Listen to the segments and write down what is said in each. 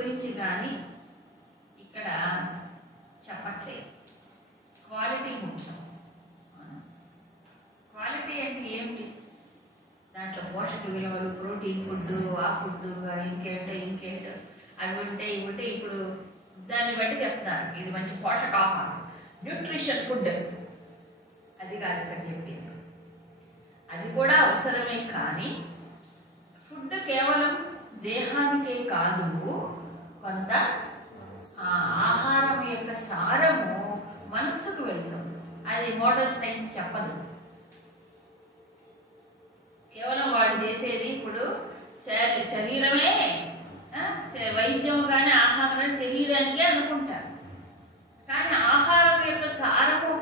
గురించి కానీ ఇక్కడ చెప్పట్లేదు. క్వాలిటీ ముఖ్యం. క్వాలిటీ అంటే ఏమిటి? దాంట్లో పోషక విలువలు, ప్రోటీన్ ఫుడ్, ఆ ఫుడ్, ఇంకేంటో అవి ఉంటే ఇవి ఉంటే ఇప్పుడు దాన్ని బట్టి చెప్తారు ఇది మంచి పోషకాహారం, న్యూట్రిషన్ ఫుడ్. అది కాదు ఇక్కడ చెప్పింది. అది కూడా అవసరమే, కానీ ఫుడ్ కేవలం దేహానికే కాదు, కొంత ఆహారం యొక్క సారము మనస్సుకు వెళ్తుంది. అది మోడర్న్ సైన్స్ చెప్పదు. కేవలం వాడు చేసేది ఇప్పుడు శరీరమే వైద్యం కానీ ఆహారం శరీరానికే అనుకుంటారు, కానీ ఆహారం యొక్క సారము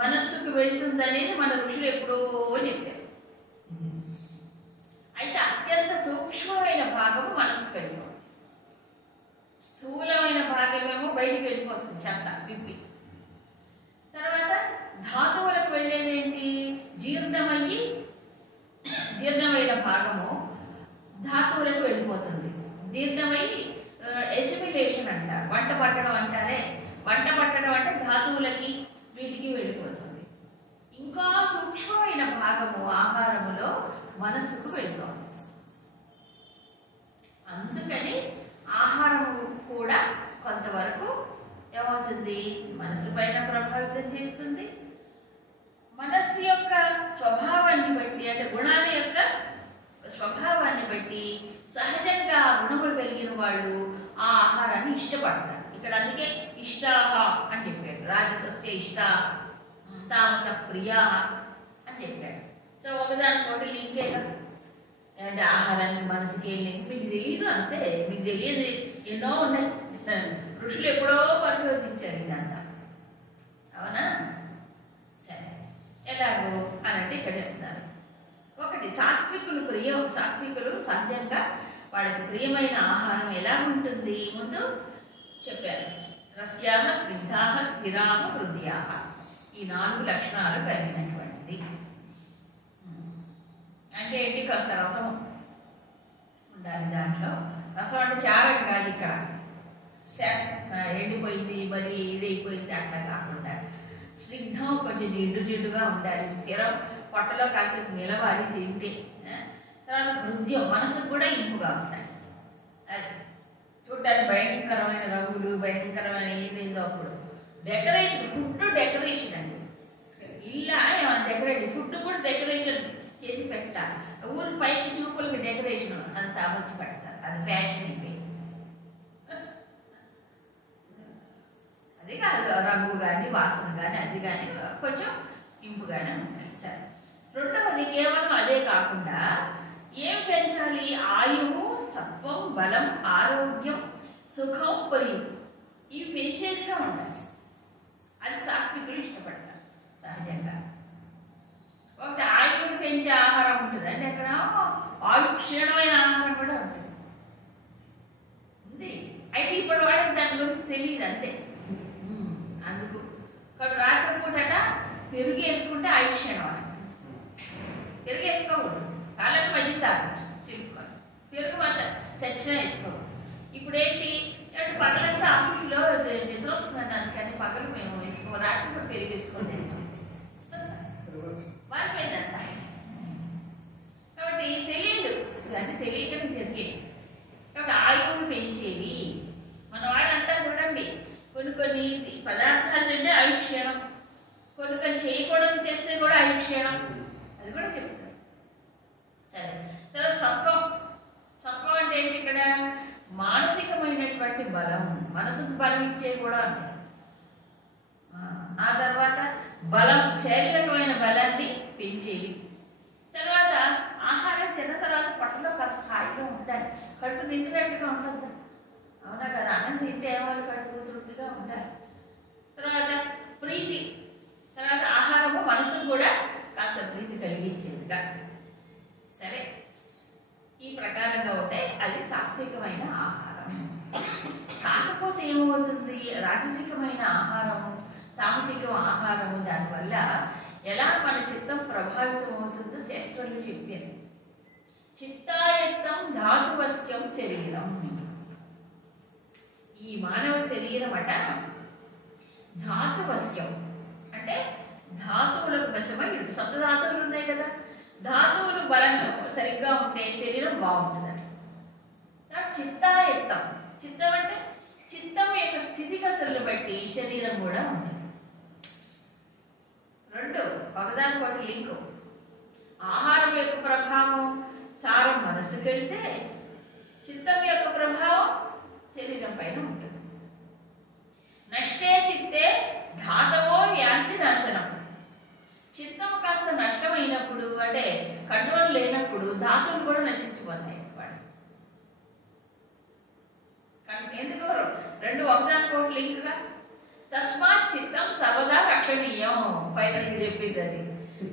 మనస్సుకు వెళ్తుంది అనేది మన ఋషులు ఎప్పుడో చెప్పారు. అయితే అత్యంత సూక్ష్మమైన భాగము మనసుకు వెళ్ళిపోతుంది, స్థూలమైన భాగమేమో బయటికి వెళ్ళిపోతుంది చెత్త పిప్పి. తర్వాత ధాతువులకు వెళ్ళేది ఏంటి? జీర్ణమైన భాగము ధాతువులకు వెళ్ళిపోతుంది. జీర్ణమై ఎసిమిలేషన్ అంటారు, వంట పట్టడం అంటారే. వంట పట్టడం అంటే ధాతువులకి వీటికి వెళ్ళిపోతుంది. ఇంకా సూక్ష్మమైన భాగము ఆహారములో మనసుకు వెళ్తుంది. అందుకని ఆహారము కూడా కొంతవరకు ఏమవుతుంది? మనసు పైన ప్రభావితం చేస్తుంది. మనస్సు యొక్క స్వభావాన్ని బట్టి, అంటే గుణాల యొక్క స్వభావాన్ని బట్టి సహజంగా గుణములు కలిగిన వాళ్ళు ఆ ఆహారాన్ని ఇష్టపడతారు. ఇక్కడ అందుకే ఇష్టాహ అని చెప్పాడు. రాజసస్య ఇష్టా, తామస ప్రియా అని చెప్పాడు. సో ఒకదానికోటి లింకే కదా. అంటే ఆహారాన్ని మనసుకి లింక్ మీకు తెలియదు అంతే, మీకు తెలియదు ఎన్నో ఉన్నాయి. ఋషులు ఎప్పుడో పరిశోధించారు ఇదంతా, అవునా? సరే, ఎలాగో అనంటే ఇక్కడ చెప్తారు. ఒకటి సాత్వికులు సహజంగా వాళ్ళకి ప్రియమైన ఆహారం ఎలా ఉంటుంది ముందు చెప్పారు. రస్యాహ, స్నిగ్ధాహ, స్థిరాహ, హృదయాహ, ఈ 4 లక్షణాలు కలిగినటువంటిది. అంటే ఏంటి? కాస్త రసం ఉండాలి దాంట్లో. రసం అంటే చాలా కాదు, ఇక్కడ ఎండిపోయింది మరి ఇదైపోయింది అట్లా కాకుండా స్నిగ్ధం కొంచెం జిడ్డుగా ఉండాలి. స్థిరం పొట్టలో కాసేపు నిలవాలి తింటే. తర్వాత హృదయం, మనసుకు కూడా ఇంపుగా ఉంటాయి. అది చూడటానికి భయంకరమైన రంగులు, భయంకరమైన ఏదేదో అప్పుడు డెకరేషన్, ఫుడ్ డెకరేషన్ అండి. ఇలా డెకరేషన్, ఫుడ్ కూడా డెకరేషన్ చేసి పెట్టాలి. ఊరి పైకి చూపులకి డెకరేషన్ అంత అమర్చి పెడతారు. అది ఫ్యాషన్ అయిపోయింది. అది కాదు, రంగు కానీ వాసన కానీ అది కానీ కొంచెం ఇంపుగానే ఉంటాయి. సరే, రెండవది కేవలం అదే కాకుండా ఏం పెంచాలి? ఆయువు, సత్వం, బలం, ఆరోగ్యం, సుఖం, పొయ్యి, ఇవి పెంచేదిగా ఉండాలి. అది సాత్వికులు ఇష్టపడతారు సహజంగా. ఒకటి ఆయువుని పెంచే ఆహారం ఉంటుంది, అంటే అక్కడ ఆయు క్షీణమైన ఆహారం కూడా ఉంటుంది ఉంది. అయితే ఇప్పుడు వాళ్ళకి దాని గురించి తెలియదు అంతే. అందుకు ఇక్కడ రాత్రిపూట పెరుగు వేసుకుంటే ఆయు క్షీణం అని. పెరుగు వేసుకోకూడదు, కాళ్ళకి మధ్య తాగచ్చు, తిరుగుకోవాలి. పెరుగు మాత్రం తెచ్చినా వేసుకోవాలి. ఇప్పుడు ఏంటి అంటే పగలంతా ఆఫీసులో నిద్ర వస్తుందండి, అందుకని పగలు మేము వేసుకోవాలి. రాత్రి కూడా పెరుగు వేసుకోవాలి వారిపోయిందంతా. కాబట్టి తెలియదు, అంటే తెలియకనే జరిగేది. కాబట్టి ఆయువులు పెంచేవి మన వాడు అంటాం చూడండి. కొన్ని పదార్థాలు తింటే ఆయు క్షీణం, కొన్ని చేయకూడదు చేస్తే కూడా ఆయు క్షీణం, అది కూడా చెప్తారు. సరే, తర్వాత సత్వం అంటే ఏంటి? ఇక్కడ మానసికమైనటువంటి బలం, మనసుకు బలం ఇచ్చే కూడా ఉంది. ఆ తర్వాత బలం, శారీరకమైన బలాన్ని పెంచేవి. తర్వాత ఆహారం తిన్న తర్వాత పొట్టలో కాస్త హాయిగా ఉండాలి, కడుపు నిండినట్టుగా ఉండదు, అవునా కదా? అన్నం తింటే ఏవాళ్ళు కడుపు తృప్తిగా ఉండాలి. తర్వాత ప్రీతి, తర్వాత ఆహారము మనసుకు కూడా కాస్త ప్రీతి కలిగించేదిగా. సరే, ఈ ప్రకారంగా ఉంటే అది సాత్వికమైన ఆహారం. కాకపోతే ఏమవుతుంది? రాజసికమైన ఆహారము, తామసిక ఆహారము, దానివల్ల ఎలా మన చిత్తం ప్రభావితం అవుతుందో శాస్త్రంలో చెప్పారు. చిత్తాయత్తం ధాతువస్యం శరీరం. ఈ మానవ శరీరం అట ధాతువశ్యం, అంటే ధాతువులకు వశమై సప్తధాతువులు ఉన్నాయి కదా, ధాతువులు బలంగా సరిగ్గా ఉంటే శరీరం బాగుంటుందట. చిత్తాయత్తం, చిత్తం అంటే చిత్తం యొక్క స్థితిగతులను బట్టి శరీరం కూడా ఉంటుంది. రెండు ఒకదానికొకటి లింకు. ఆహారం యొక్క ప్రభావం సారం మనసుకు వెళ్తే చిత్తం యొక్క ప్రభావం శరీరం పైన ఉంటుంది. నష్టే చిత్తే ధాతవో యాంతి నాశనం. చిత్తం కాస్త నష్టమైనప్పుడు అంటే కంట్రోల్ లేనప్పుడు ధాతువులు కూడా నశించిపోతాయి. ఎందుకు రెండు ఒకదానికోటి లింక్గా. తస్మాత్ చిత్తం సర్వదా రక్షణీయం, పైనకి చెప్పింది అది.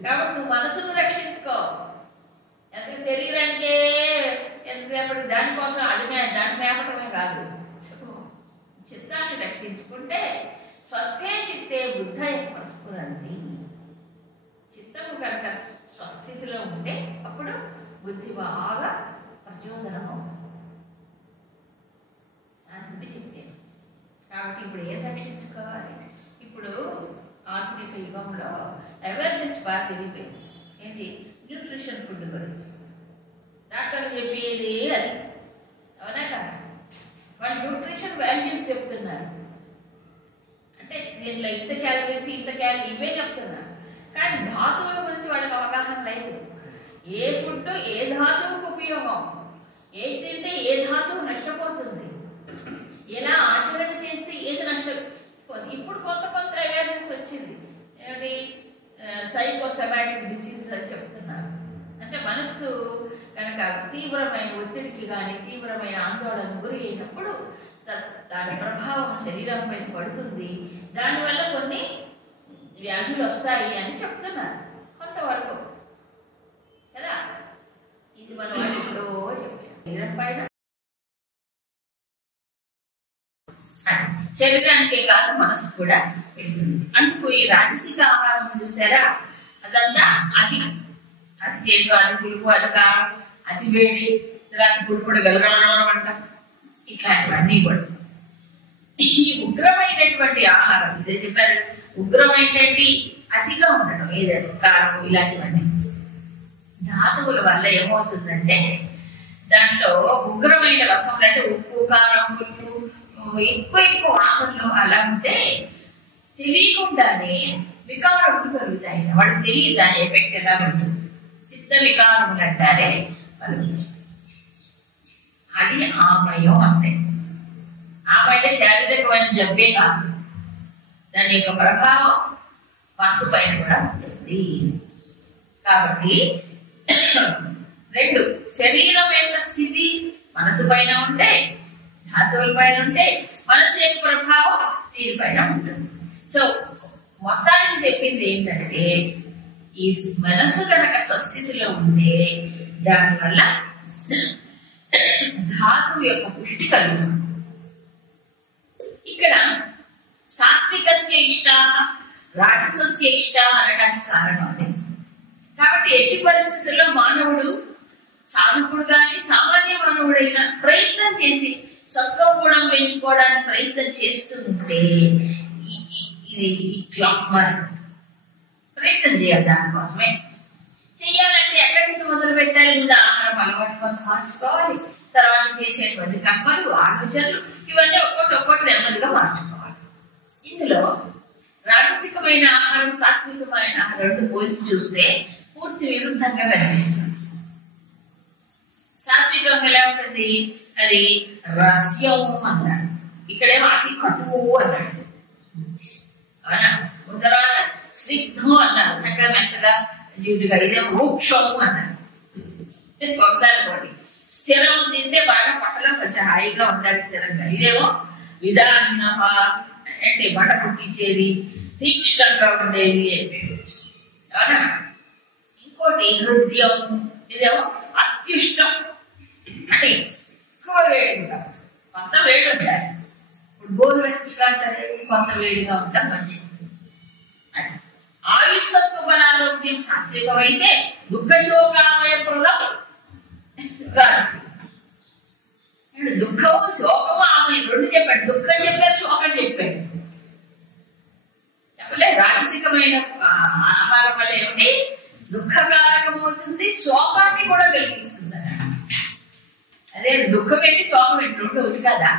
కాబట్టి నువ్వు మనసును రక్షించుకో. ఎంత శరీరానికే ఎంతసేపటి దానికోసం అది దాన్ని మేపటమే కాదు, చిత్తాన్ని రక్షించుకుంటే స్వస్థే చిత్తే బుద్ధ పరస్పురంతి. చిత్తము కనుక స్వస్థితిలో ఉంటే అప్పుడు బుద్ధి బాగా ప్రచోదనం అవుతుంది. అది చెప్పాను. కాబట్టి ఇప్పుడు ఏం రక్షించుకోవాలి? ఇప్పుడు ఆధునిక యుగంలో అవేర్నెస్ బాగా పెరిగిపోయింది. ఏంటి? న్యూట్రిషన్ ఫుడ్ గురించి డాక్టర్లు చెప్పేది అది, అవునా కదా? వాళ్ళు న్యూట్రిషన్ వాల్యూస్ చెప్తున్నారు. అంటే దీంట్లో ఇంత క్యాలరీస్ ఇంత క్యాలరీ ఇవే చెప్తున్నారు. కానీ ధాతువుల గురించి వాళ్ళకి అవగాహన లేదు. ఏ ఫుడ్ ఏ ధాతువుకు ఉపయోగం, ఏది తింటే ఏ ధాతువు నష్టపోతుంది, ఎలా ఆచరణ చేస్తే ఏది నష్టపోతుంది. ఇప్పుడు కొంత కొంత అవేర్నెస్ వచ్చింది. ఏమిటి? సైకోసమాటిక్ డిసీజ్ అని చెప్తున్నారు. అంటే మనస్సు కనుక తీవ్రమైన ఒత్తిడికి కానీ తీవ్రమైన ఆందోళన గురి అయినప్పుడు దాని ప్రభావం శరీరం పైన పడుతుంది. దానివల్ల కొన్ని వ్యాధులు వస్తాయి అని చెప్తున్నారు కొంతవరకు కదా. ఇది మన వాళ్ళు ఎప్పుడో చెప్పారు. శరీరం పైన శరీరానికే కాదు మనసు కూడా పెడుతుంది. అందుకు ఈ రాజసిక ఆహారం చూసారా, అదంతా అతి అతి చేదు, అది పులుపు, అది కారం, అతి వేడి, తర్వాత పులుపుడు గలగలమంట, ఇట్లాంటివన్నీ కూడా. ఈ ఉగ్రమైనటువంటి ఆహారం ఇదే చెప్పారు. ఉగ్రమైనటువంటి అతిగా ఉండడం ఏదైనా కారం ఇలాంటివన్నీ ధాతువుల వల్ల ఏమవుతుందంటే దాంట్లో ఉగ్రమైన రసములు అంటే ఉప్పు కారం పులుపు ఎక్కువ ఎక్కువ వాసనలు అలా ఉంటే తెలియకుండానే వికారములు కలుగుతాయి. వాళ్ళకి తెలియదు దాని ఎఫెక్ట్ ఎలా ఉంటుంది. చిత్త వికారములు అంటారే వాళ్ళు, అది ఆమయం అంటే. ఆమె అంటే శారీరకమైన జబ్బే కాదు, దాని యొక్క ప్రభావం మనసు పైన కూడా ఉంటుంది. కాబట్టి రెండు శరీరం యొక్క స్థితి మనసు పైన ఉంటే, ధాతువుల పైన ఉంటే, మనసు యొక్క ప్రభావం దీనిపైన ఉంటుంది. సో మొత్తానికి చెప్పింది ఏంటంటే ఈ మనసు కనుక స్వస్థితిలో ఉంటే దానివల్ల ధాతువు యొక్క పుష్టి కలుగుతుంది. ఇక్కడ సాత్వికస్య ఇష్ట రాజసస్య ఇష్ట అనడానికి కారణం అదే. కాబట్టి ఎట్టి పరిస్థితుల్లో మానవుడు సాధకుడు కానీ సామాన్య మానవుడైనా ప్రయత్నం చేసి సత్వగుణం పెంచుకోవడానికి ప్రయత్నం చేస్తుంటే ఇది మరి ప్రయత్నం చేయాలి. దానికోసమే చెయ్యాలంటే ఎక్కడి నుంచి మొదలు పెట్టాలి? ముందు ఆహారం అలవాటు కొంత మార్చుకోవాలి, తర్వాత చేసేటువంటి కర్మలు ఆలోచనలు ఇవన్నీ ఒక్కొక్కటి నెమ్మదిగా మార్చుకోవాలి. ఇందులో రాజసికమైన ఆహారం సాత్వికమైన ఆహారం రెండు పోల్చి చూస్తే పూర్తి విరుద్ధంగా కనిపిస్తుంది. సాత్వికంగా ఎలా ఉంటుంది? అది రస్యం అన్నాడు, ఇక్కడేమో అతి కటువు అన్నాడు. అవునా? తర్వాత స్నిగ్ధం అన్నారు, చక్కగా మెత్తగా జిడ్డుగా. ఇదేమో వృక్షము అన్నారు. ఒకదానికోటి స్థిరం తింటే బాగా పట్టలో కొంచెం హాయిగా ఉండాలి స్థిరంగా. ఇదేమో విధాన అంటే బట పుట్టించేది, తీక్షణంగా ఉండేది. అవునా? ఇంకోటి హృదయం, ఇదేమో అత్యుష్టం అంటే ఎక్కువ వేడిగా, కొంత వేడి ఉండాలి. ఇప్పుడు బోరు వెచ్చగా అంటారు, కొంత వేడిగా ఉంటాం మంచిది. ఆయుషత్వ బలారోగ్యం దుఃఖము శోకము ఆమె రెండు చెప్పాడు. దుఃఖం చెప్పాడు, శోకం చెప్పాడు. చెప్పలే రాజసికమైన ఆహారం వల్ల ఏమిటి దుఃఖకారకమవుతుంది, శోకాన్ని కూడా కలిగిస్తుంది. అదే దుఃఖం ఏంటి శోకం ఏంటి రెండు ఉంది కదా.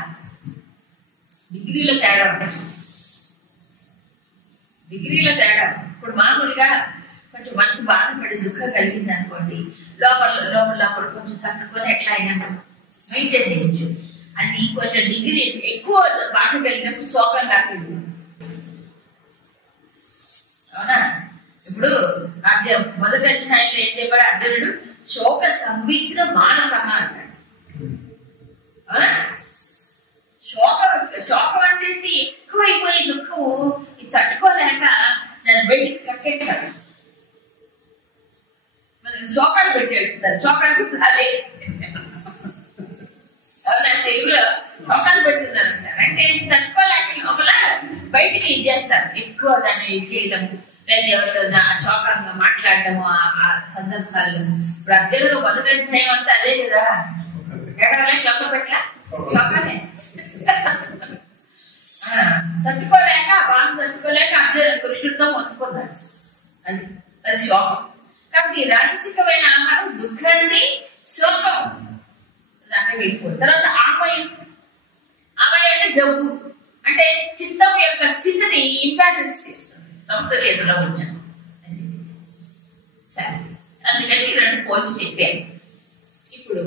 డిగ్రీలో తేడా ఉంటుంది. డిగ్రీలో తేడా. ఇప్పుడు మామూలుగా కొంచెం మనసు బాధపడి దుఃఖం కలిగింది అనుకోండి, లోపల లోపల లోపల కొంచెం తట్టుకొని ఎట్లా అయినా మెయింటైన్ చేయొచ్చు. అది కొంచెం డిగ్రీ ఎక్కువ బాధ కలిగినప్పుడు శోకం కాకుండా. అవునా? ఇప్పుడు మొదటి అధ్యాయంలో ఏం చెప్పాడు అర్జునుడు? శోక సంవిగ్న మానస అంటాడు. అవునా? శోకం అంటే ఎక్కువైపోయి దుఃఖము ఇది తట్టుకోలేక నేను బయటికి కక్కేస్తాడు. శోకాలు పెట్టేస్తారు. శోకాలు పెడుతుంది అవునా? తెలుగులో శోకాలు పెడుతున్నారు అంటే తట్టుకోలేక లోపల బయటికి ఇచ్చేస్తారు. ఎక్కువ దాన్ని చేయడం లేదా ఎవరితో శోకంగా మాట్లాడటము ఆ సందర్భాల్లో. ఇప్పుడు అర్జునుడు మొదటి అధ్యాయం అంతా అదే కదా. ఎడవలే శోక పెట్ట శోకమే తట్టుకోలేక బాధ తట్టుకోలేక అర్జునుడు కృష్ణుడితో మొత్తుకున్నాడు. అది శోకం. కాబట్టి రాజసికమైన ఆహారం దుఃఖాన్ని శోకం దాకా వెళ్ళిపోతుంది. తర్వాత ఆమయం. ఆమయం అంటే జబ్బు, అంటే చిత్తం యొక్క స్థితిని ఇంపాక్ట్ చేస్తుంది, సమతుల్యతలో ఉంచాను. సరే, అందుకని రెండు పోల్చి చెప్పాను. ఇప్పుడు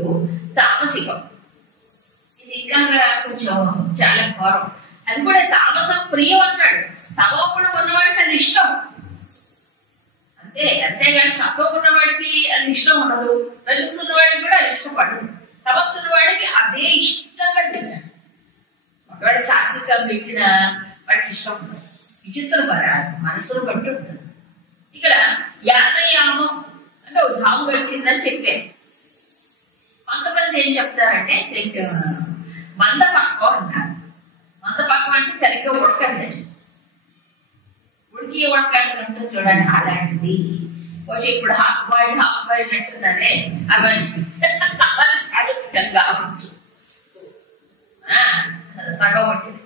తామసికం. ఇది ఇంకా కొంచెం చాలా ఘోరం. అది కూడా తామసం ప్రియం అన్నాడు. తమో గుణం ఉన్నవాడికి అది ఇష్టం అంతే. అంతేగాని సత్వం ఉన్నవాడికి అది ఇష్టం ఉండదు. రజస్సున్న వాడికి కూడా అది ఇష్టపడదు. తమస్సున్న వాడికి అదే ఇష్టంగా తిన్నాడు. ఒకవాడు సాత్వికం పెట్టిన వాడికి ఇష్టం ఉండదు. విచిత్రం పరా మనసును బట్టి ఉంటుంది. ఇక్కడ యానయామం అంటే ఒక ధాము గడిచిందని చెప్పాను. కొంతమంది ఏం చెప్తారంటే మందపక్కం అంటారు. మందపక్కం అంటే సరిగ్గా ఉడకండి. ఉడికి ఉడకాల్సి ఉంటుంది చూడండి, అలాంటిది. ఓకే, ఇప్పుడు హాఫ్ బాయిల్డ్ అంటున్నదే అవన్నీ కావచ్చు. సగం ఉంటుంది.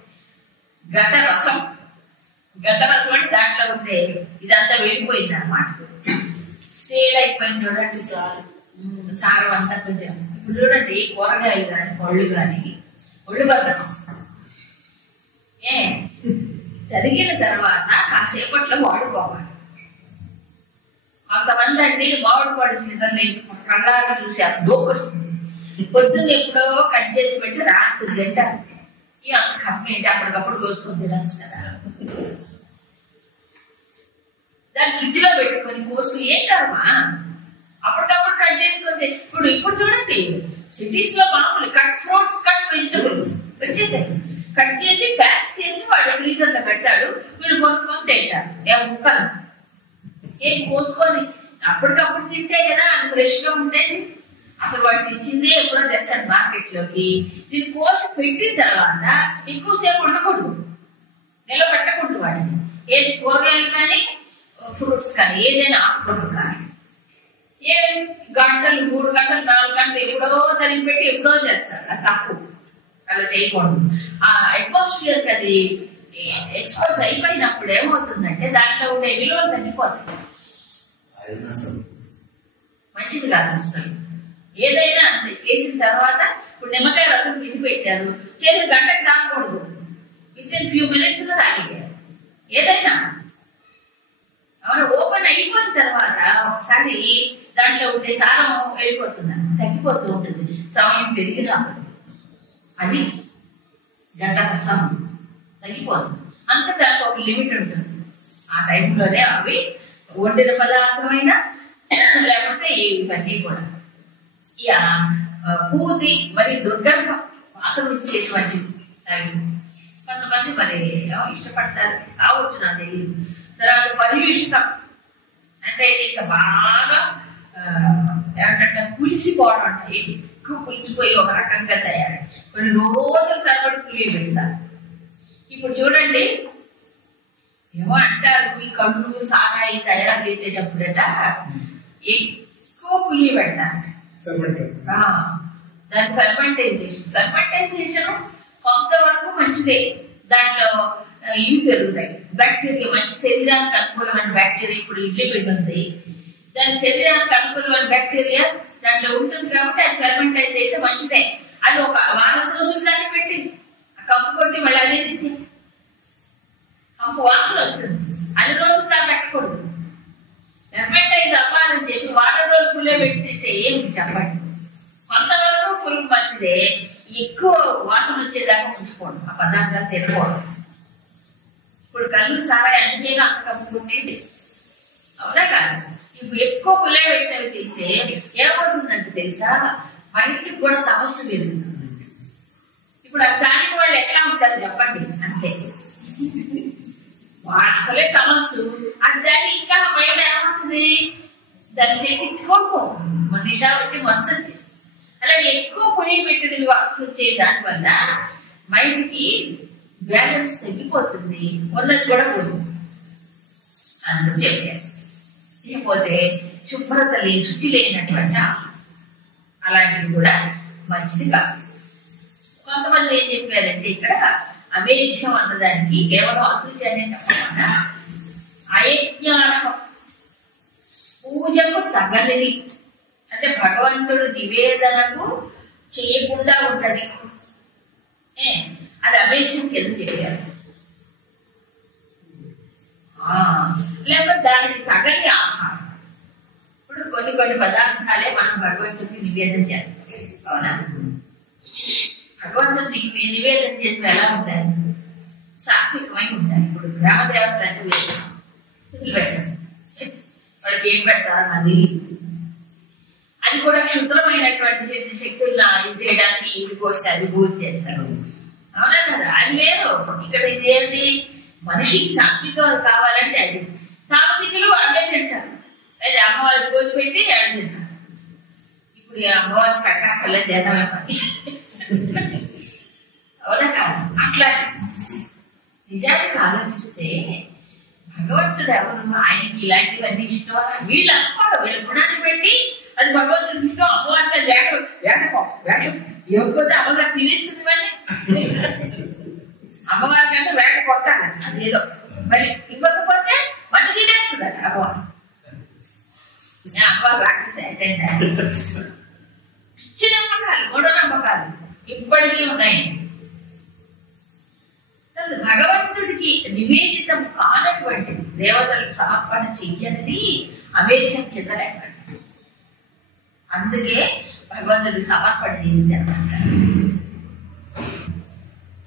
గత రసం అంటే దాంట్లో ఉండే ఇదంతా వెళ్ళిపోయింది అన్నమాట. స్టేల్ అయిపోయింది చూడండి. సారం అంతా కొంచెం. ఇప్పుడు చూడండి కూరగాయలు కానీ పళ్ళు కానీ ఒళ్ళు బద్దకం జరిగిన తర్వాత కాసేపట్లో వాడుకోవాలి. కొంతమంది అండి మామిడి పళ్ళు సీజన్ కళ్ళాగా చూసి ఆ దోకొచ్చింది. పొద్దున్న ఎప్పుడో కట్ చేసి పెట్టి రాత్రి తింటారు. అంత కంప్లీట్ అప్పటికప్పుడు కోసుకొని తినచ్చు కదా. దాన్ని ఫ్రిడ్జ్ లో పెట్టుకొని కోసుకుని ఏం కర్మా అప్పటికప్పుడు కట్ చేసుకుంది. ఇప్పుడు చూడండి సిటీస్ లో మామూలు కట్ ఫ్రూట్స్, కట్ వెజిటబుల్స్ వచ్చేసాయి. కట్ చేసి ప్యాక్ చేసి వాడు ఫ్రీజర్ లో పెడతాడు. వీళ్ళు కొనుక్కొని తింటారు. ముక్కలు ఏం కోసుకొని అప్పటికప్పుడు తింటే కదా అది ఫ్రెష్ గా ఉండేది. అసలు వాడు తెచ్చిందే ఎప్పుడో తెస్తాడు మార్కెట్ లోకి. దీన్ని కోసి పెట్టిన తర్వాత ఎక్కువసేపు ఉండకూడదు, నిలబెట్టకూడదు వాడిని. ఏది కూరగాయలు కానీ ఫ్రూట్స్ కానీ ఏదైనా ఆకుకూరలు కానీ గంటలు 3 గంటలు 4 గంటలు ఎప్పుడో తరిగి పెట్టి ఎప్పుడో చేస్తారు. అది తప్పు, అలా చేయకూడదు. ఆ అట్మాస్ఫియర్ కి అది ఎక్స్పోజ్ అయిపోయినప్పుడు ఏమవుతుందంటే దాంట్లో ఉండే విలువలు తగ్గిపోతాయి. మంచిది కాదు అసలు. ఏదైనా అంతే చేసిన తర్వాత ఇప్పుడు నిమ్మకాయ రసం పిండి పెట్టారు, చేసిన గంటకి తాగకూడదు. వితిన్ ఫ్యూ మినిట్స్ లో తాగేయాలి ఏదైనా. అవును, ఓపెన్ అయిపోయిన తర్వాత ఒకసారి దాంట్లో ఉండే సారం వెళ్ళిపోతుంది, తగ్గిపోతూ ఉంటుంది. సమయం పెరిగినా అది గంట రసం తగ్గిపోతుంది. అంత దానికి ఒక లిమిట్ ఉంటుంది. ఆ టైంలోనే అవి వండిన పదార్థమైనా లేకపోతే ఇవన్నీ కూడా పూతి మరి దుర్గంధ వాసన ఇచ్చేటువంటి కొంతమంది మరి ఇష్టపడతారు కావచ్చు, నాకు తెలియదు. తర్వాత పరివేషితం అంటే ఇక బాగా ఏమంటే పులిసిపోవడం అంటే ఎక్కువ పులిసిపోయి ఒక రకంగా తయారై కొన్ని రోజులు సరిపడి పులి పెడతారు. ఇప్పుడు చూడండి ఏమో అంటారు ఈ కళ్ళు సారాయి తయారు చేసేటప్పుడట ఎక్కువ పులి పెడతారు. దాని ఫెర్మెంటైజేషన్ కొంతవరకు మంచిదే. దాంట్లో ఇవి పెరుగుతాయి, బ్యాక్టీరియా, మంచి శరీరానికి అనుకూలమైన బ్యాక్టీరియా. ఇప్పుడు ఇడ్లీ పిండి ఉంది, దాని శరీరానికి అనుకూలమైన బ్యాక్టీరియా దాంట్లో ఉంటుంది కాబట్టి అది ఫెర్మెంటైజ్ అయితే మంచిదే. అది ఒక వారం రోజులు దాన్ని పెట్టి కంపు కొట్టి మళ్ళీ అదే తింటే కంపు వాసన వస్తుంది. అది రోజులు దాన్ని పెట్టకూడదు. ఫెర్మెంటైజ్ అవ్వాలని చెప్పి వారం రోజులు ఫుల్లే పెట్టి తింటే ఏమి చెప్పండి. కొంతవరకు ఫుల్ మంచిదే, ఎక్కువ వాసన వచ్చేదాకా ఉంచుకోండి, ఆ పదార్థాలు తినకూడదు. ఇప్పుడు కళ్ళు సారాయి అందుకేగా అంత కంపు కొట్టేది, అవునా కాదు? ఇప్పుడు ఎక్కువ పుల్లే పెట్టినవి తింటే ఏమవుతుందంటే తెలుసా, మైండ్కి కూడా తమస్సు పెరుగుతుంది. ఇప్పుడు ఆ దాని వాళ్ళు ఎట్లా ఉంటారు చెప్పండి, అంతే అసలే తమస్సు. అది దాన్ని ఇంకా మైండ్ ఏమవుతుంది, దాని శక్తి కోల్పోతుంది, మన నిజా వచ్చి మంచి. అలాగే ఎక్కువ పులిగి పెట్టిన వాసన వచ్చే దానివల్ల మైండ్కి బ్యాలెన్స్ తగ్గిపోతుంది, ఉన్నది కూడా పోతుంది. అందుకు చెప్పారు. ఇకపోతే శుభ్రత శుచి లేనటువంటి అలాంటివి కూడా మంచిది కాదు. కొంతమంది ఏం చెప్పారంటే ఇక్కడ అవేద్యం అన్నదానికి కేవలం అశుచి అనే చెప్పకుండా అయజ్ఞానం, పూజకు తగనిది, అంటే భగవంతుడు నివేదనకు చేయకుండా ఉంటది, అది అవేద్యం కింద చెప్పారు. లేకపోతే దానికి తగని ఆహారం. ఇప్పుడు కొన్ని పదార్థాలే మనం భగవంతుడికి నివేదన చేస్తాం, అవునా? భగవంతుడికి నివేదన చేసిన ఎలా ఉండాలి, సాత్వికమై ఉండాలి. ఇప్పుడు గ్రామ దేవతలు అంటే వేస్తాం, పెడతాం, వాళ్ళకి ఏం పెడతారు అది, అది కూడా క్షుద్రమైనటువంటి శక్తులను ఇది చేయడానికి ఇది కోసి అది పూజ చేస్తారు, అవునా కదా? అది వేరు. ఇక్కడ ఇదేంటి, మనిషికి సాత్వికం కావాలంటే అది. తామసికులు అవే తింటారు, లేదా అమ్మవారికి కోసి పెట్టి అది తింటారు. ఇప్పుడు అమ్మవారికి పెట్టాకల్లా జనమే పని, అవునా కాదు? అట్లా నిజానికి ఆలోచిస్తే భగవంతుడు ఎవరు, ఆయనకి ఇలాంటివన్నీ ఇష్టమా? వీళ్ళు అనుకోవడం, వీళ్ళ గుణాన్ని పెట్టి అది భగవంతుడికి ఇష్టం, అమ్మవారికి వేట ఇవ్వకపోతే అమ్మగారు తినేస్తుంది. మళ్ళీ అమ్మవారి కంటే వేట కొట్టాలి, అదేదో మరి ఇవ్వకపోతే మళ్ళీ తినేస్తుంది అది అమ్మవారు. అమ్మవారు పిచ్చి నమ్మకాలు, మూఢనమ్మకాలు ఇప్పటికీ ఉన్నాయండి. భగవంతుడికి నివేదితం కానటువంటి దేవతలకు సమర్పణ చెయ్యనిది అవేద్యం కింద లెక్క. అందుకే భగవంతుడికి సమర్పణ చేశారు.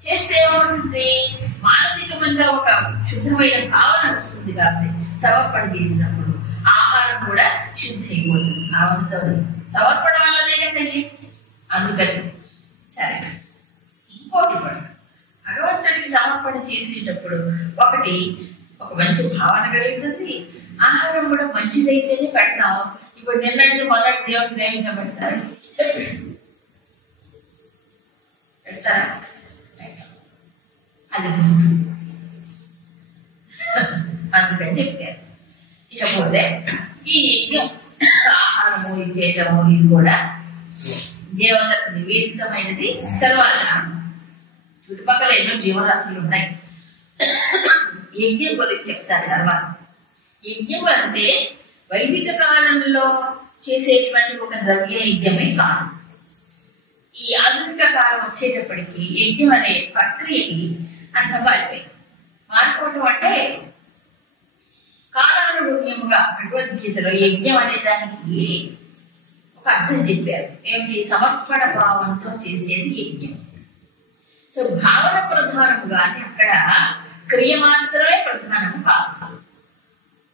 చేస్తే ఏమవుతుంది, మానసికమంగా ఒక శుద్ధమైన భావన వస్తుంది. కాబట్టి సమర్పణ చేసినప్పుడు ఆహారం కూడా శుద్ధి అయిపోతుంది. భావనతో సమర్పణ వల్లనే కదండి. అందుకని సరే, ఇంకోటి కూడా భగవంతుడికి సమర్పణ చేసేటప్పుడు ఒక మంచి భావన కలుగుతుంది. ఆహారం కూడా మంచిదైతేనే పెడతాం. ఇప్పుడు నిన్నటి మొదటి దేవుడు దేవిగా పెడతారా? అది అందుకని చెప్పారు. ఇకపోతే ఈ యజ్ఞం ఆహారము ఇచ్చేయటము ఇది కూడా దేవతకు నివేదితమైనది. తర్వాత చుట్టుపక్కల ఎన్నో జీవరాశులు ఉన్నాయి. యజ్ఞం గురించి చెప్తారు తర్వాత. యజ్ఞం అంటే వైదిక కాలంలో చేసేటువంటి ఒక ద్రవ్య యజ్ఞమే కాదు. ఈ ఆధునిక కాలం వచ్చేటప్పటికి యజ్ఞం అనే ప్రక్రియకి అర్థం మారిపోవటం అంటే కాలానుగుణ్యముగా భగవద్గీతలో యజ్ఞం అనే దానికి ఒక అర్థం చెప్పారు. ఏమిటి? సమర్పణ భావంతో చేసేది యజ్ఞం. సో భావన ప్రధానము కానీ అక్కడ క్రియ మాత్రమే ప్రధానము కాదు,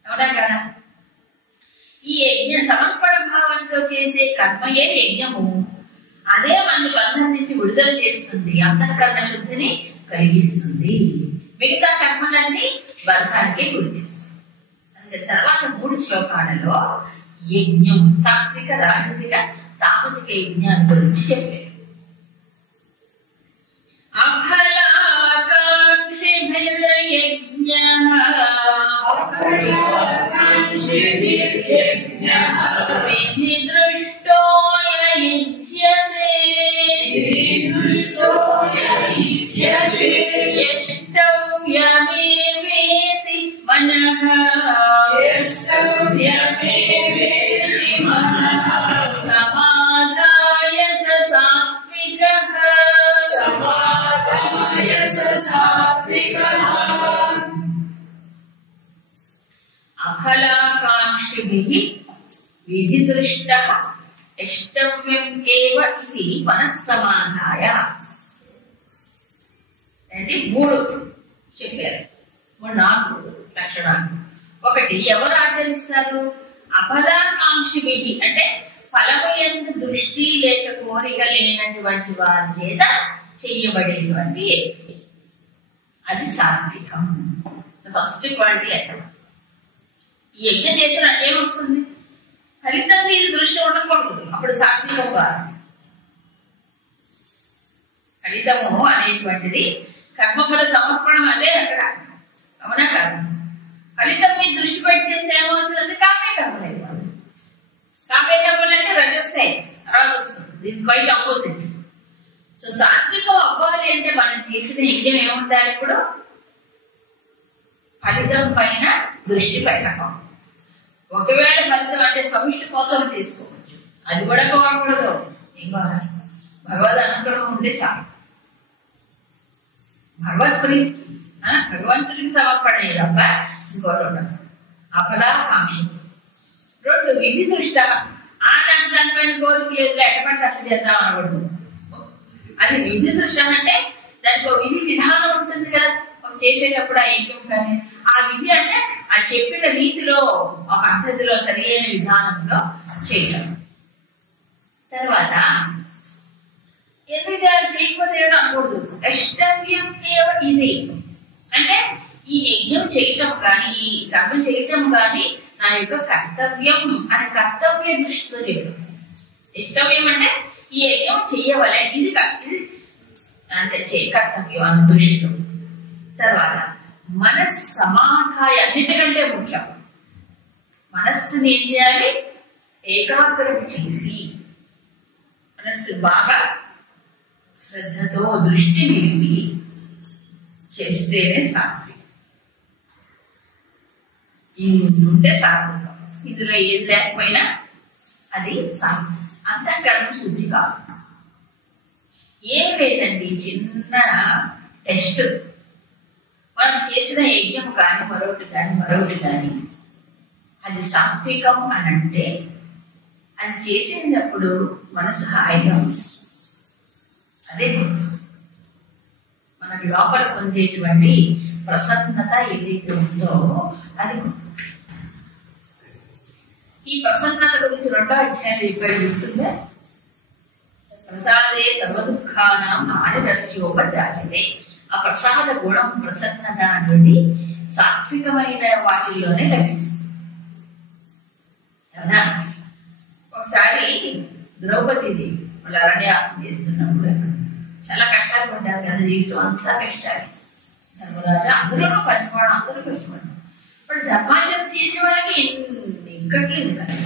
అవునా కదా? ఈ యజ్ఞ సమర్పణ భావంతో చేసే కర్మయే యజ్ఞము. అదే మన బంధం నుంచి విడుదల చేస్తుంది, అంతఃకరణ శుద్ధిని కలిగిస్తుంది. మిగతా కర్మలన్నీ బంధానికి గురి చేస్తుంది. అందుకే తర్వాత 3 శ్లోకాలలో యజ్ఞం సాత్విక, రాజసిక, తామసిక యజ్ఞాన్ని గురించి చెప్పారు. విధి దృష్టో యజ్ఞతే విధిదృష్ట ఇష్టవ్యం ఏవ ఇది మనస్సమాధాయ అంటే 3 చెప్పారు. 4 లక్షణాలు. ఒకటి, ఎవరు ఆచరిస్తారు? అఫలాకాంక్షిభిః అంటే ఫలము యందు దృష్టి లేక కోరిక లేనటువంటి వారి చేత చెయ్యబడేటువంటి అది సాత్వికం. ఫస్ట్ క్వాలిటీ అయితే ఈ యజ్ఞం చేసిన ఏమొస్తుంది? ఫలితం మీద దృష్టి ఉండకూడదు, అప్పుడు సాత్వికం కాదు. ఫలితము అనేటువంటిది కర్మఫల సమర్పణం, అదే అక్కడ, అవునా కాదు? ఫలితం మీద దృష్టి పెట్టి చేస్తే ఏమవుతుంది? కామ్య కర్మలు అయిపోతుంది. కామ్య కర్మలు అంటే రజస్సే తర్వాత వస్తుంది, దీనికి బయట అపోతుంది. సో సాత్వికం అవ్వాలి అంటే మనం చేసిన యజ్ఞం ఏముండాలి? ఇప్పుడు ఫలితం పైన దృష్టి పెట్టడం. ఒకవేళ ఫలితం అంటే సమిష్టి కోసం తీసుకోవచ్చు, అది కూడా కోరకూడదు. ఇంకా భగవద్ అనుగ్రహం ఉంటే చాలు. భగవత్ ప్రీతి, భగవంతుడికి సమర్పణ తప్ప ఇంకోటి ఉండదు. అఫలాకాంక్ష. 2, విధి దృష్ట. దానిపైన కోరిక లేదు, ఎటువంటి అసలు చేద్దాం అనకూడదు. అది విధి దృష్ట అంటే దానికి ఒక విధి విధానం ఉంటుంది కదా చేసేటప్పుడు. ఆ యజ్ఞం కానీ ఆ విధి అంటే ఆ చెప్పిన రీతిలో, ఆ పద్ధతిలో, సరి అయిన విధానంలో చేయడం. తర్వాత ఎందుకు చేయకపోతే అనకూడదు. ఇష్టవ్యం ఇది అంటే ఈ యజ్ఞం చేయటం కానీ, ఈ కర్మ చేయటం కానీ నా యొక్క కర్తవ్యం అనే కర్తవ్య దృష్టితో చేయడం. ఇష్టవ్యం అంటే ఈ యజ్ఞం చెయ్యవలే, ఇది అంటే కర్తవ్యం అనే దృష్టితో. తర్వాత మనస్సమాధాయ, అన్నిటికంటే ముఖ్యం. మనస్సుని ఏం చేయాలి? ఏకాగ్రం చేసి మనస్సు బాగా శ్రద్ధతో దృష్టి నిలిపి చేస్తేనే సాత్వికం. ఇది ఉంటే సాత్వికం. ఇందులో ఏది లేకపోయినా అది సాత్వికం. అంతఃకరణ శుద్ధి కాదు. ఏం లేదండి, చిన్న టెస్ట్. మనం చేసిన యజ్ఞం కానీ మరొకటి కానీ అది సాత్వికం అని అంటే అది చేసేటప్పుడు మనసు హాయిగా ఉంది. అదే మనకి లోపల పొందేటువంటి ప్రసన్నత ఏదైతే ఉందో అది. ఈ ప్రసన్నత గురించి 2వ అధ్యాయం చెప్పాడు, గుర్తుందా? ప్రసాదే సర్వదుఃఖానాం నాడిరస్యోపజాయతే. ఆ ప్రసాద గుణం, ప్రసన్నత అనేది సాత్వికమైన వాటిల్లోనే లభిస్తుంది. అవునా? ఒకసారి ద్రౌపది వాళ్ళ అరణ్యాసం చేస్తున్నప్పుడు చాలా కష్టాలు పడ్డారు కదా, జీవితం అంతా కష్టాలు. ధర్మరాజు అందరూ పంచుకోవడం, అందరూ పంచుకోవడం. ఇప్పుడు ధర్మాచరణ చేసే వాళ్ళకి ఎన్ని ఇక్కట్లేదు కదా.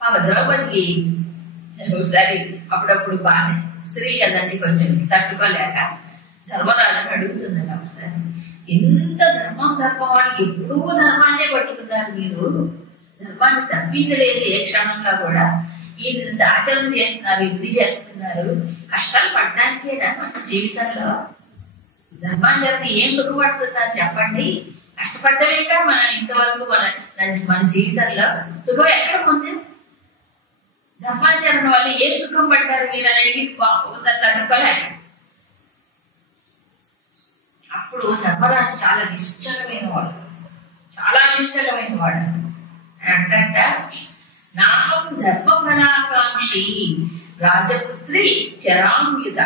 పాప ద్రౌపదికి ఒకసారి అప్పుడప్పుడు బాధ, స్త్రీ కదండి, కొంచెం తట్టుకోలేక ధర్మరాజుని అడుగుతుందండి ఒకసారి, ఎంత ధర్మం అని ఎప్పుడూ ధర్మాన్నే పట్టుకున్నారు మీరు, ధర్మాన్ని తప్పించలేదు ఏ క్షణంలో కూడా, ఇంత ఆచరణ చేస్తున్నారు, ఇది చేస్తున్నారు, కష్టాలు పడడానికేనా మన జీవితంలో? ధర్మాచరణ ఏం సుఖపడుతున్నారు చెప్పండి? కష్టపడ్డమేగా మన ఇంతవరకు మన జీవితంలో సుఖం ఎక్కడ ఉంది? ధర్మాచరణ వల్ల ఏం సుఖం పడ్డారు మీరు అని అడిగి తట్టుకోలేక అప్పుడు ధర్మరాజు చాలా నిశ్చలమైన వాడు, చాలా నిశ్చలమైన వాడు. అంట నాహం ధర్మఫలాకాంక్షి రాజపుత్రి చరామ్యుత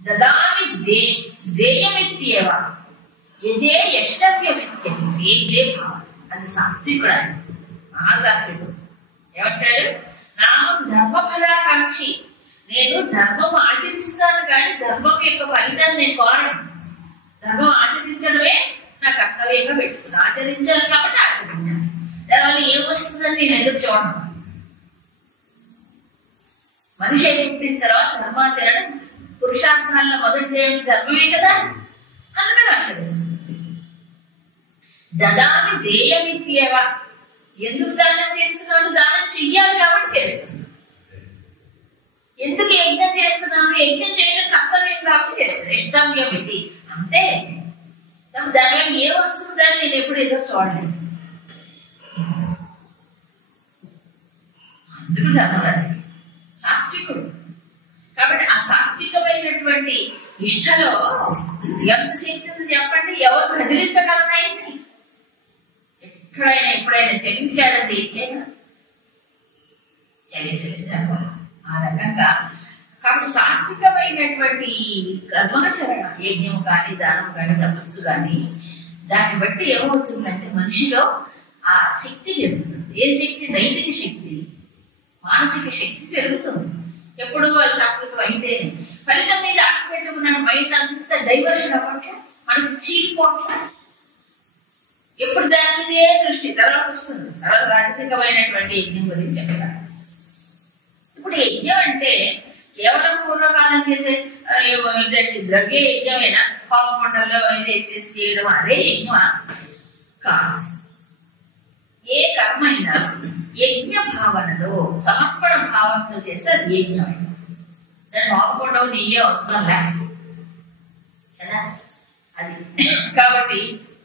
దదామి దేయమిత్యేవ యజే యష్టవ్యమిత్యే భావం. అది సాత్వికుడు, ఆయన మహాసాత్వికుడు. ఏమంటాడు? నాహం ధర్మఫలాకాంక్షి, నేను ధర్మం ఆచరిస్తాను కానీ ధర్మం యొక్క ఫలితాన్ని నేను కోరను. ధర్మం ఆచరించడమే నా కర్తవ్యంగా పెట్టుకున్నాను. ఆచరించాను కాబట్టి ఆచరించాను. దానివల్ల ఏం వస్తుందని నేను ఎదురు చూడను. మనిషి పుట్టిన తర్వాత ధర్మాచరణ పురుషార్థాల్లో మొదటి ధర్మమే కదా, అందుకని ఆచరిస్తుంది. దదామి దేయమిత్యేవ, ఎందుకు దానం చేస్తున్నాను? దానం చెయ్యాలి కాబట్టి చేస్తున్నాను. ఎందుకు యజ్ఞం చేస్తున్నాను? యజ్ఞం చేయడం కర్తవ్యం కాబట్టి చేస్తాను. ఇష్టవ్యం ఇది అంతే. దానివల్ల ఏ వస్తుందని నేను ఎప్పుడు ఎదురు చూడలేదు. ఎందుకు ధర్మరాజు సాత్వికుడు కాబట్టి ఆ సాత్వికమైనటువంటి నిష్టలో ఎంత శక్తి ఉంది చెప్పండి. ఎవరు కదిలించగలరాయని? ఎక్కడైనా ఎప్పుడైనా చెల్లించాడని ఏదైనా చెల్లించలేదు ఆ రకంగా. కాబట్టి సాత్వికమైనటువంటి కర్మాచరణ యజ్ఞం కానీ దానం కానీ తపస్సు కానీ దాన్ని బట్టి ఏమవుతుందంటే మనిషిలో ఆ శక్తి పెరుగుతుంది. ఏ శక్తి? నైతిక శక్తి, మానసిక శక్తి పెరుగుతుంది. ఎప్పుడు వాళ్ళు శాశ్వతం అయితేనే ఫలితం మీద ఆశ పెట్టుకున్నాను మైండ్ అంతా డైవర్షన్ అవ్వట్ల, మనసు చీలిపోవట్ల, ఎప్పుడు దాని మీదే దృష్టి. తర్వాత వస్తుంది తర్వాత రాజసికమైనటువంటి యజ్ఞం గురించి చెప్పారు. ఇప్పుడు యజ్ఞం అంటే కేవలం పూర్వకాలం చేసే ద్రవ్య యజ్ఞమైనా పాపమండల్లో చేసేసి చేయడం అదే యజ్ఞమా? కాదు. ఏ కర్మ అయినా యజ్ఞ భావనలో సమర్పణ భావంతో చేస్తే అది యజ్ఞమైనా దాన్ని పాపమండవు నీయే అవసరం లేదు కదా. అది కాబట్టి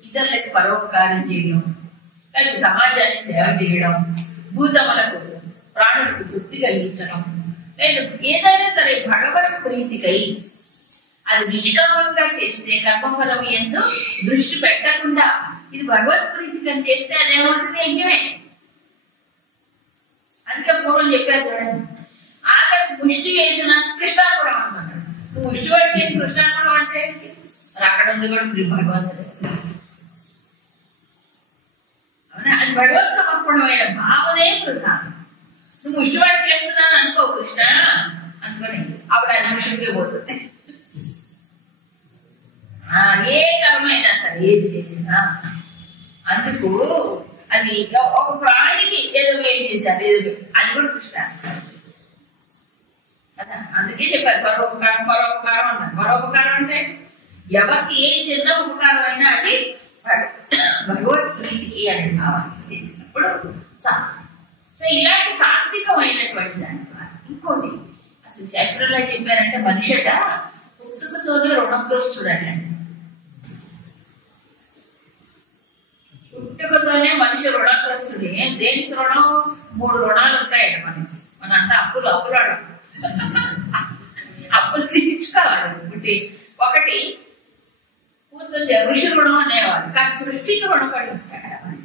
ఇతరులకు పరోపకారం చేయడం, అది సమాజాన్ని సేవ చేయడం, భూతములకు ప్రాణులకు తృప్తి కలిగించడం, లేదు ఏదైనా సరే భగవత్ ప్రీతికై అది నిష్కామంగా చేస్తే కర్మఫలం ఎందు దృష్టి పెట్టకుండా ఇది భగవత్ ప్రీతికని చేస్తే అదేమవుతుంది? యజ్ఞమే. అందుకే పూర్వం చెప్పారు చూడండి, ఆఖరి ముష్టి వేసిన కృష్ణార్పణం అంటున్నాడు. నువ్వు ముష్టి వాడు చేసి కృష్ణార్పణం అంటే అక్కడ ఉంది కూడా భగవంతుడు. అవునా? అది భగవత్ సమర్పణమైన భావనే ప్రధానం. నువ్వు ముష్టివాడు చేస్తున్నాను అనుకో కృష్ణ అనుకోని ఆవిడ నిమిషంకే పోతుంది. ఏ కర్మ అయినా సరే ఏది చేసినా అందుకు అది ఒక ప్రాణికి ఏదో మేలు చేశారు, ఏదో అది కూడా కృష్ణ. అందుకే చెప్పారు పరోపకారం పరోపకారం అన్నారు. పరోపకారం అంటే ఎవరికి ఏ చిన్న ఉపకారం అయినా అది భగవత్ ప్రీతికి అనే భావాన్ని చేసినప్పుడు సో ఇలాంటి సాత్వికమైనటువంటి దాని ఇంకోటి అసలు శాస్త్రంలో చెప్పారంటే మనిషిట పుట్టుకతోనే రుణగ్రస్తుడండి. పుట్టుకతోనే మనిషి రుణగ్రస్తుడే. దేనికి రుణం? 3 రుణాలు ఉంటాయండి మనకి. మనంతా అప్పులాడు అప్పులు తీర్చుకోవాలి. ఒకటి కూర్చొని ఋషి రుణం అనేవాళ్ళు, కానీ సృష్టికి రుణపడి ఉంటాడు.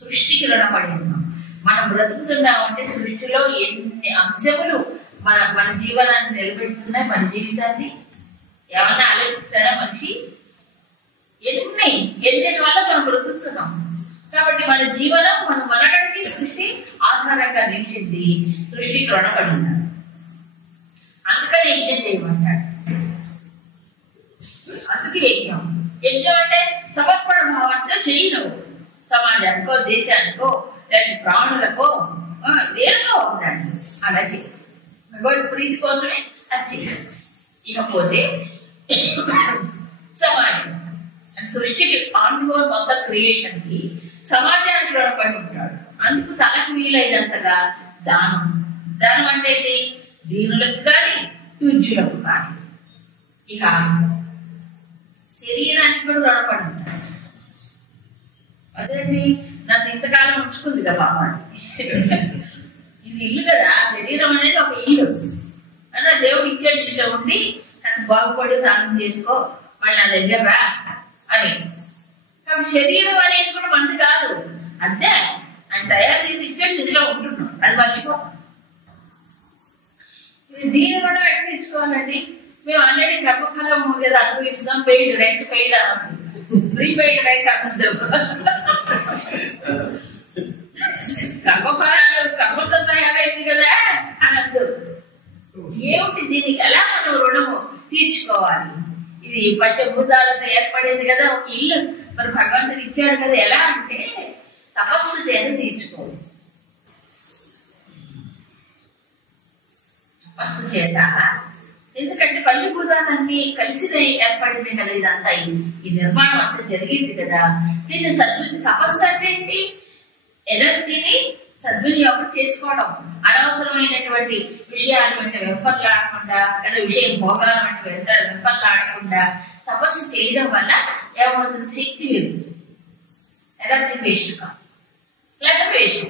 సృష్టికి రుణపడి ఉన్నాం. మనం బ్రతుకుతున్నామంటే సృష్టిలో ఎన్ని అంశములు మన జీవనాన్ని నిలబెడుతున్నాయి. మన జీవితాన్ని ఏమన్నా ఆలోచిస్తాడా మనిషి? ఎన్నిటి వల్ల మనం బ్రతుకుతున్నాం. కాబట్టి మన జీవనం మన మనడానికి సృష్టి ఆధారంగా నిలిచింది. సృష్టికి రుణపడి ఉన్నారు. అందుకని యజ్ఞం చేయమంటాడు. అందుకే యజ్ఞం అంటే సమర్పణ భావంతో చేయను. సమాజానికో దేశానికో లేదా ప్రాణులకో దేనికో ఉందండి అలా చేయాలి. భగవత్ ప్రీతి కోసమే అది చేయాలి. ఇకపోతే సమాజం సృష్టికి ఆంధ్రో మొత్తం క్రియేషన్ కి సమాజానికి రుణపడి ఉంటాడు. అందుకు తనకు వీలైనంతగా దానం. దానం అంటే దీనులకు కానీ పూజ్యులకు కానీ. ఇక శరీరానికి కూడా రుణపడి ఉంటాడు. అదేంటి నన్ను ఇంతకాలం ఉంచుకుంది కదా బాబా, ఇది ఇల్లు కదా, శరీరం అనేది ఒక ఇల్లు అంటే దేవుడు ఇచ్చేట ఉండి అసలు బాగుపడి స్నానం చేసుకో మళ్ళీ నా దగ్గర రా అని. కాబట్టి శరీరం అనేది కూడా మంది కాదు, అంతే ఆయన తయారు చేసి ఇచ్చేది ఇంట్లో ఉంటున్నాం, అది మర్చిపోతాం. దీన్ని కూడా ఎక్కడ తీసుకోవాలండి? మేము ఆల్రెడీ కర్మఫలం కదా అనుభవిస్తున్నాం. పెయిడ్ రెంట్ పెయిడ్ అన్నది, ప్రీపెయిడ్ రెంట్ అన్నది. కర్మఫలాలు కర్మతో తయారైంది కదా అనద్దు. ఏమిటి దీనికి ఎలా మనం రుణము తీర్చుకోవాలి? ఇది పంచభూతాలతో ఏర్పడేది కదా ఒక ఇల్లు, మరి భగవంతుడు ఇచ్చాడు కదా. ఎలా అంటే తపస్సు చేత తీర్చుకోవాలి. తపస్సు చేత, ఎందుకంటే పంచభూతాలన్నీ కలిసి ఏర్పడింది కదా ఇదంతా. ఈ నిర్మాణం అంతా జరిగింది కదా. దీన్ని తపస్సు అంటే ఏంటి? ఎనర్జీని సద్వినియోగం చేసుకోవడం, అనవసరమైనటువంటి విషయాల వెంట వెంపర్లాడకుండా లేదా విషయం భోగాల వెంట వెంపర్లాడకుండా తపస్సు చేయడం వల్ల ఏమవుతుంది? శక్తి పెరుగుతుంది. ఎనర్జీ వేస్ట్ కాదు, లేదా వేస్ట్.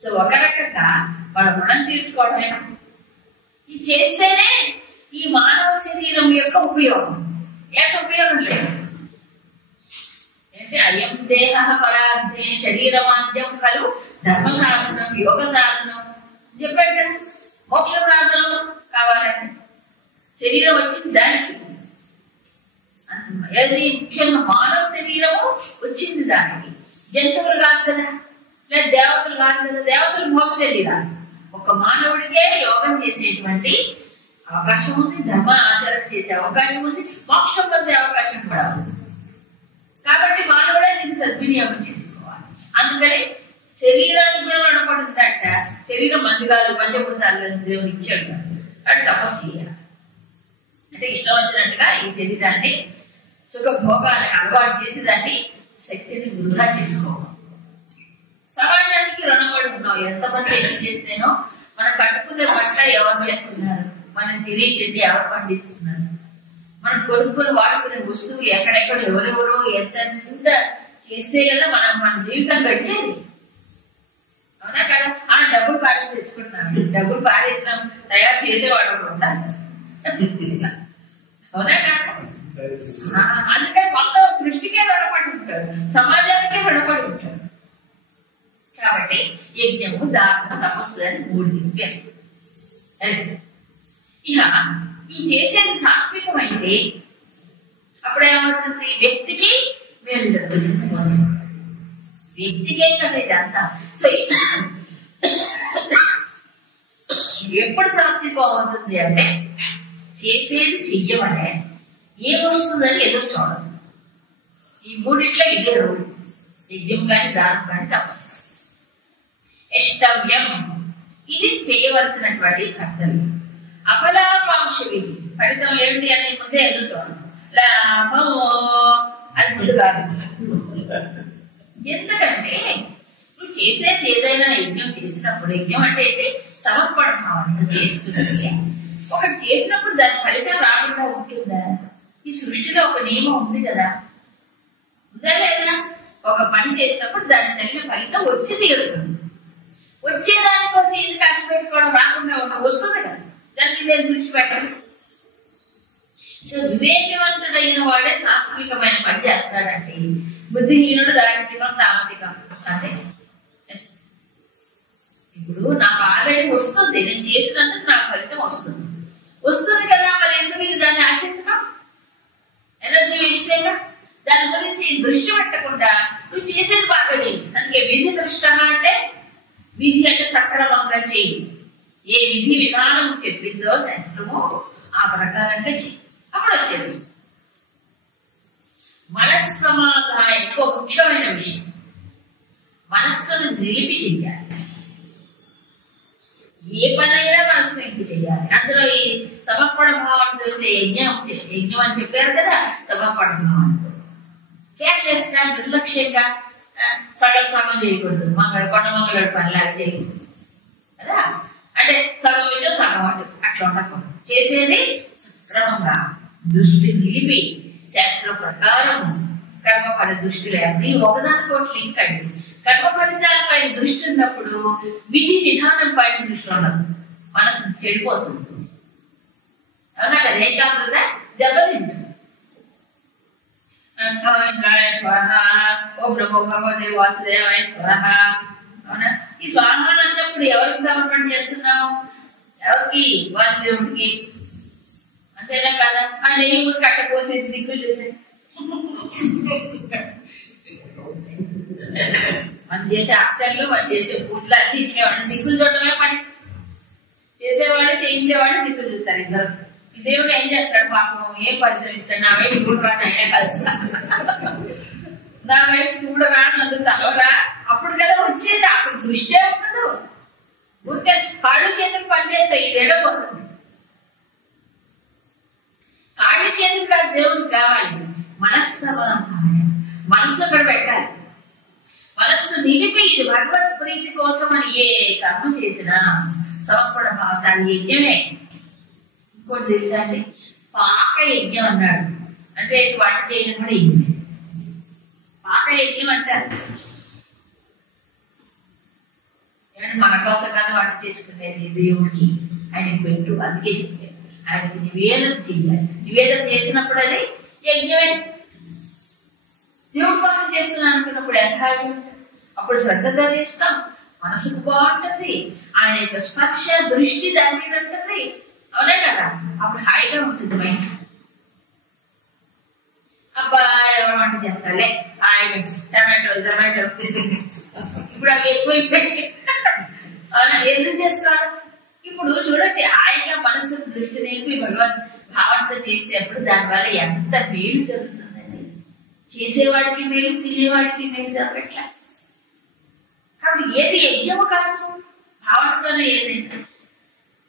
సో ఒక రకంగా వాళ్ళ రుణం తీర్చుకోవడమే. ఇది చేస్తేనే ఈ మానవ శరీరం యొక్క ఉపయోగం, లేక ఉపయోగం లేదు. అంటే అయం దేహ పరార్థే శరీరమాద్యం కలు ధర్మ సాధనం యోగ సాధనం చెప్పాడు కదా. మోక్ష సాధనం కావాలంటే శరీరం వచ్చింది దానికి. అది ముఖ్యంగా మానవ శరీరము వచ్చింది దానికి. జంతువులు కాదు కదా, లేదా దేవతలు కాదు కదా. దేవతలు మోక్ష శరీరాలు. ఒక మానవుడికే యోగం చేసేటువంటి అవకాశం ఉంది, ధర్మ ఆచరణ చేసే అవకాశం ఉంది, మోక్షం పొందే అవకాశం కూడా ఉంది. కాబట్టి మానవుడే దీన్ని సద్వినియోగం చేసుకోవాలి. అందుకని శరీరాన్ని కూడా నడపడుతుందట. శరీరం మంది కాదు, పంచభూతాలు దేవుడు ఇచ్చాడు. అటు తపస్సు చేయాలి. అంటే ఇష్టం వచ్చినట్టుగా ఈ శరీరాన్ని సుఖ భోగాలకు అలవాటు చేసి దాన్ని శక్తిని వృధా చేసుకోవాలి. సమాజానికి రుణపడి ఉన్నాం. ఎంతమంది ఏం చేస్తేనో మనం కట్టుకునే బట్ట ఎవరు చేస్తున్నారు, మనం తిరిగి ఎవరు పండిస్తున్నారు, మనం కొనుక్కొని వాడుకునే వస్తువులు ఎక్కడెక్కడ ఎవరెవరో ఎంత చేస్తే కదా మన జీవితం గడిచేది. అవునా కదా? ఆ డబ్బులు పారేసి తెచ్చుకుంటున్నాం, డబ్బులు పారేసినాం, తయారు చేసేవాడు కూడా. అవునా కదా? అందుకని మొత్తం సృష్టికే రుణపడి ఉంటాడు, సమాజానికే రుణపడి ఉంటాడు. కాబట్టి యజ్ఞము దాన తపస్సు అని 3 దివ్యాలు. ఇక ఈ చేసేది సాత్వికమైతే అప్పుడేమవుతుంది? వ్యక్తికి మేలు జరుగుతుంది, వ్యక్తికే కదా ఇదంతా. సో ఎప్పుడు సాత్వికం అవుతుంది అంటే చేసేది చెయ్యమనే ఏమొస్తుందని ఎదురు చూడదు. ఈ 3 ఇదే రోజు, యజ్ఞం కానీ దానం కానీ తపస్సు. ఇష్టవ్యం ఇది చేయవలసినటువంటి కర్తవ్యం. అఫలాకాంక్ష విధి ఫలితం ఏమిటి అనే ముందే ఎదుర్కోవాలి. లాభం అది ముందు కాదు. ఎందుకంటే నువ్వు చేసేది ఏదైనా యజ్ఞం చేసినప్పుడు, యజ్ఞం అంటే ఏంటి? సమర్పణ భావన చేస్తుంది. ఒకటి చేసినప్పుడు దాని ఫలితం రాకుండా ఉంటుందా? ఈ సృష్టిలో ఒక నియమం ఉంది కదా, ఉందా లేదా? ఒక పని చేసినప్పుడు దాని తగిన ఫలితం వచ్చి తీరుతుంది. వచ్చేదానికోసం ఇది కష్టపెట్టుకోవడం రాకుండా వస్తుంది కదా, దాని మీద దృష్టి పెట్టండి. సో వివేకవంతుడైన వాడే సాత్వికమైన పని చేస్తాడంటే, బుద్ధిహీనుడు రాజసికం తామసికం అంతే. ఇప్పుడు నాకు ఆల్రెడీ వస్తుంది, నేను చేసినందుకు నాకు ఫలితం వస్తుంది కదా, మరి ఎందుకు ఇది దాన్ని ఆశించడం? ఎనర్జీ వేస్టేగా. దాని గురించి దృష్టి పెట్టకుండా నువ్వు చేసేది బాగా. అందుకే విధి దృష్టి అంటే, విధి అంటే సక్రమంగా చేయి. ఏ విధి విధానం చెప్పిందో శాస్త్రము ఆ ప్రకారంగా చేయి, అప్పుడు వచ్చేది. మనస్సమాధానం ఇంకో ముఖ్యమైన విషయం. మనస్సును నిలిపి చెయ్యాలి. ఏ పనైనా మనసు నిలిపి చెయ్యాలి. అందులో ఈ సమర్పణ భావంతో యజ్ఞం అని చెప్పారు కదా. సమర్పణ భావంతో కేర్లెస్ గా, నిర్లక్ష్యంగా సగం సగం చేయకూడదు. కొండమంగళుడు పనిలాగా చేయకూడదు కదా. అంటే సగం ఇటు సగం అటు అట్లా ఉండకూడదు. చేసేది సక్రమంగా దృష్టి నిలిపి శాస్త్ర ప్రకారం కర్మఫల దృష్టి లేని ఒకదానికోటి లింక్ అండి. కర్మ ఫలితాలపై దృష్టి ఉన్నప్పుడు విధి విధానం పైన దృష్టి ఉండదు, మనసు చెడిపోతుంది. అవునా కదా? ఏకాగ్రత దెబ్బతింటుంది. స్వాహ ఓం నమో భగవతే వాసుదేవాయ స్వాహ. అవునా? ఈ స్వాహ అన్నప్పుడు ఎవరికి సమర్పణ చేస్తున్నావు? ఎవరికి? వాసుదేవుడికి. అంతేనా కదా? ఆ నెయ్యి ఊరికి అట్ట పోసేసి దిక్కులు చూసే మనం చేసే అక్షర్లు, మనం చేసే పూట్లు అన్ని ఇట్లే దిక్కులు చూడటమే పని. చేసేవాడు చేయించేవాడు దిక్కులు చూస్తారు ఇద్దరు. దేవుడు ఏం చేస్తాడు? పాపం ఏం పరిశ్రమిస్తాడు? నా వైపు చూడరా, అయినా కలుస్తా, నా వైపు చూడరా, నన్ను తలవరా. అప్పుడు కదా వచ్చేది. అసలు దృష్టి ఉండదు. ఊరికే కాళ్ళు చేతులు పనిచేస్తాయి. ఈ రెడ పోతుంది. కాళ్ళు చేతులు కాదు దేవుడికి కావాలి. మనస్సు అక్కడ పెట్టాలి. మనస్సు నిలిపి ఇది భగవత్ ప్రీతి కోసం అని ఏ కర్మ చేసినా సమర్పణ భావతాలు యజ్ఞమే. ఇంకోటి తెలుసా అండి? పాక యజ్ఞం అన్నాడు. అంటే వంట చేయడం కూడా యజ్ఞం. పాక యజ్ఞం అంటారు. మన కోసం కదా వంట చేసుకునేది దేవుడికి ఆయనకి పెట్టు, అందుకే చెప్పాను ఆయనకి నివేదన చేయాలి. నివేదన చేసినప్పుడు అది యజ్ఞమే. దేవుడి కోసం చేస్తున్నాను అనుకున్నప్పుడు ఎంత హాయిగా ఉంటుంది. అప్పుడు శ్రద్ధగా చేస్తాం, మనసుకు బాగుంటుంది, ఆయన యొక్క స్పర్శ దృష్టి దాని మీద ఉంటుంది. అవునే కదా, అప్పుడు హాయిగా ఉంటుంది మైండ్. అబ్బా ఎవరు వంట చేస్తాలే హాయిగా టమాటో ఇప్పుడు అవి ఎక్కువైపోయి ఎందుకు చేస్తాడు? ఇప్పుడు చూడండి, హాయిగా మనసు దృష్టి నేర్పి భగవద్ భావంతో చేసేటప్పుడు దానివల్ల ఎంత మేలు జరుగుతుందండి. చేసేవాడికి మేలు, తినేవాడికి మేలు తప్పట్లా. కాబట్టి ఏది యజ్ఞము కాదు, భావనతోనే ఏదైనా.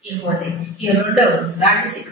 ఇకపోతే ఈ రెండవ రాజసిక